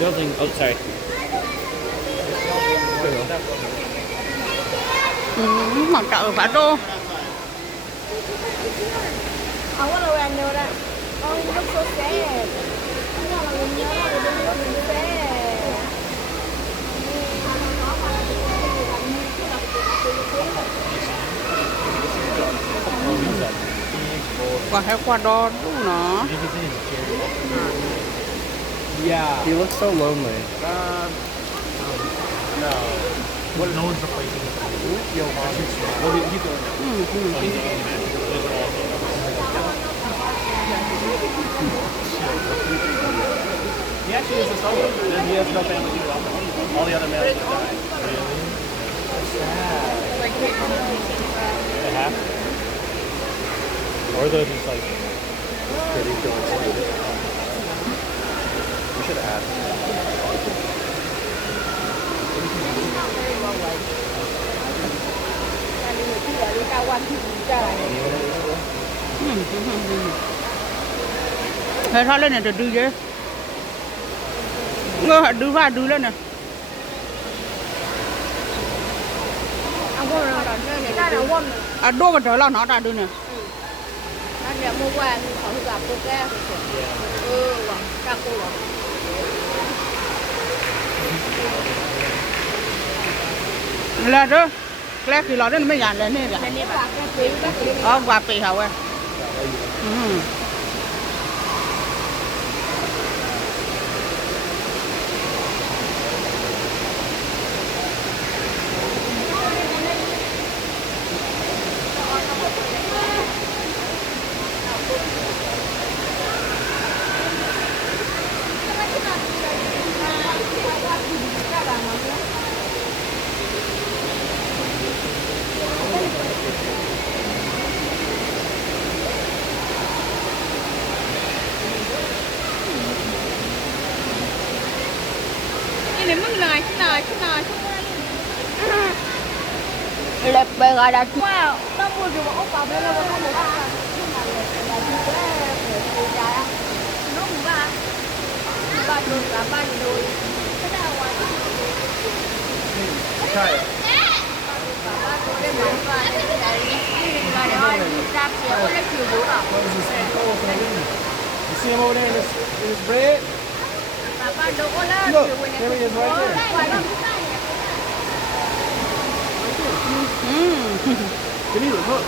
Building. Oh, sorry. Mà chợ Phá Đô. I want to wear no that. Oh, you look so sad. I want to wear no that. You look so sad. Còn Ecuador đúng nó. Yeah. He looks so lonely. No. What? No one's replacing him. Johan. Well, he's going now. He actually is a solo. He has no family either. All the other males have died. Really? That's sad. They have to. Or they're just like pretty coincident. We should have asked. Thế thôi lên này để đi chứ. Ngơ đưa vào đưa lên này. À đô cái trở là nó đã đưa nè. Là đó. Cái thì nó mới dàn lên nè. Qua bị hậu à. Ini mừng này. Lẹp bề gọi là Wow, tao mua được một ốc vào đây là một con một con. Nó không ba. Ba đôi cả ba đôi. Cái nào ngoài ba đôi. Try it. Ba đôi cái món và cái này. Là đó ra phía có lấy chiều bố à. You see him over there in his bread? Ba đôi có lá Look, chiều bên này. there he is right there. Ngoài đó. Denise, look.